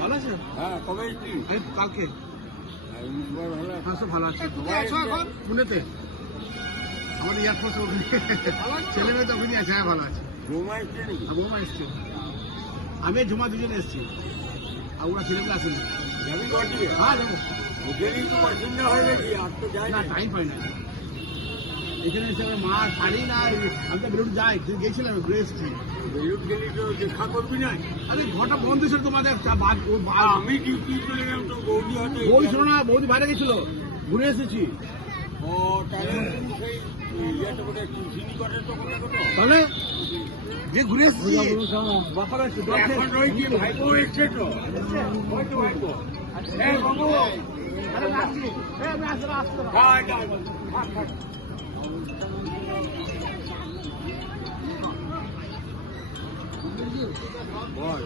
ভালো আছে? হ্যাঁ, কবে কালকে ভালো আছে। পুনেতে আমাদের এয়ারফোর্স ছেলে মেয়ে তো ওখানে আছে। হ্যাঁ, ভালো আছে। বৌমা এসছে, আমি জমা দুজনে এসছি, আর ওরা ছেলেমেয়ে আসেনি। হ্যাঁ, যাবো। না, টাইম পাই না। এখানে এসে আমার মা ছাড়ি না, আমি তো বেরোতে যাই, গেছিলাম, ঘুরে এসেছি। দেখা করবি না? আরে ঘরটা বন্ধ ছিল তোমাদের, আমি ডিউটি চলে গেলাম তো, বৌদি হয়তো বই ছিল না, বৌদি বাইরে গেছিল, ঘুরে এসেছি। ও তাহলে সেই ইয়েটা কোথায় চিনি করে তো তাহলে যে ঘুরে এসেছি বাপার এখন ওই কি ভাইপো এসছে তো ভাইপো বাবু আরে আসছি, আমি আসছি। বল